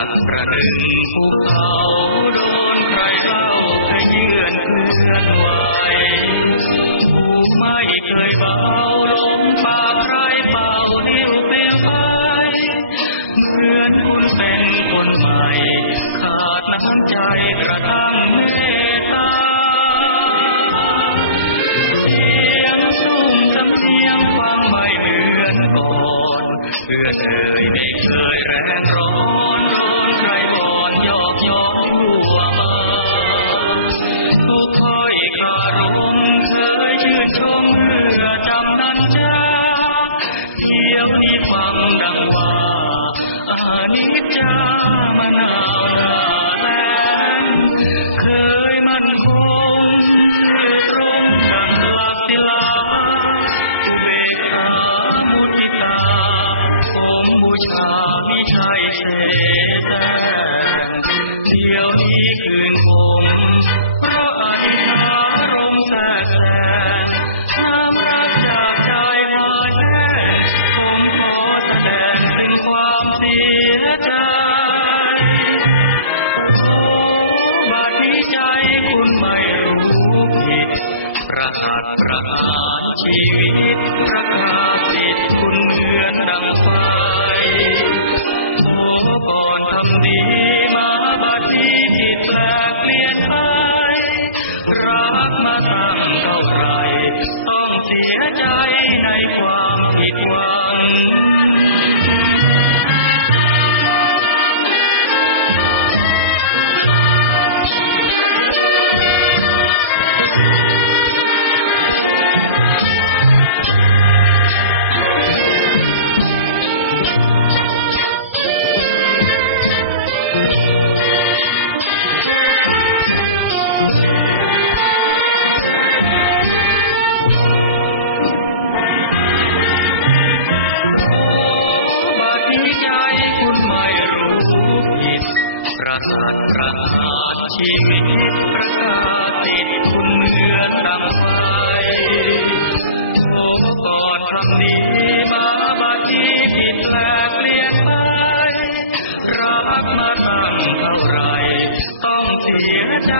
ากระดึงภูเขาโดนใครเล่าให้เยื่อนเคลื่อนไหวผูไม่เคยเบาลมปาใครเบาดิ้วเปลวไปเหมือนคุณเป็นคนใหม่ขาดน้ำใจกระทั่งเมตตาเสียงสุ่มสำเนียงฟังไม่เดือนก่อนเพื่อเธอไม่เคยแรงร้อน Alicia ประกาศชีวิตประกาศาศประหารชีวิตประกาศติดคุณเมื่อนดังไปโอ้กอดคำนี้มาบาที่ผิดแปลกเปลี่ยนไป รักมาตั้งเท่าไร ต้องเสียใจ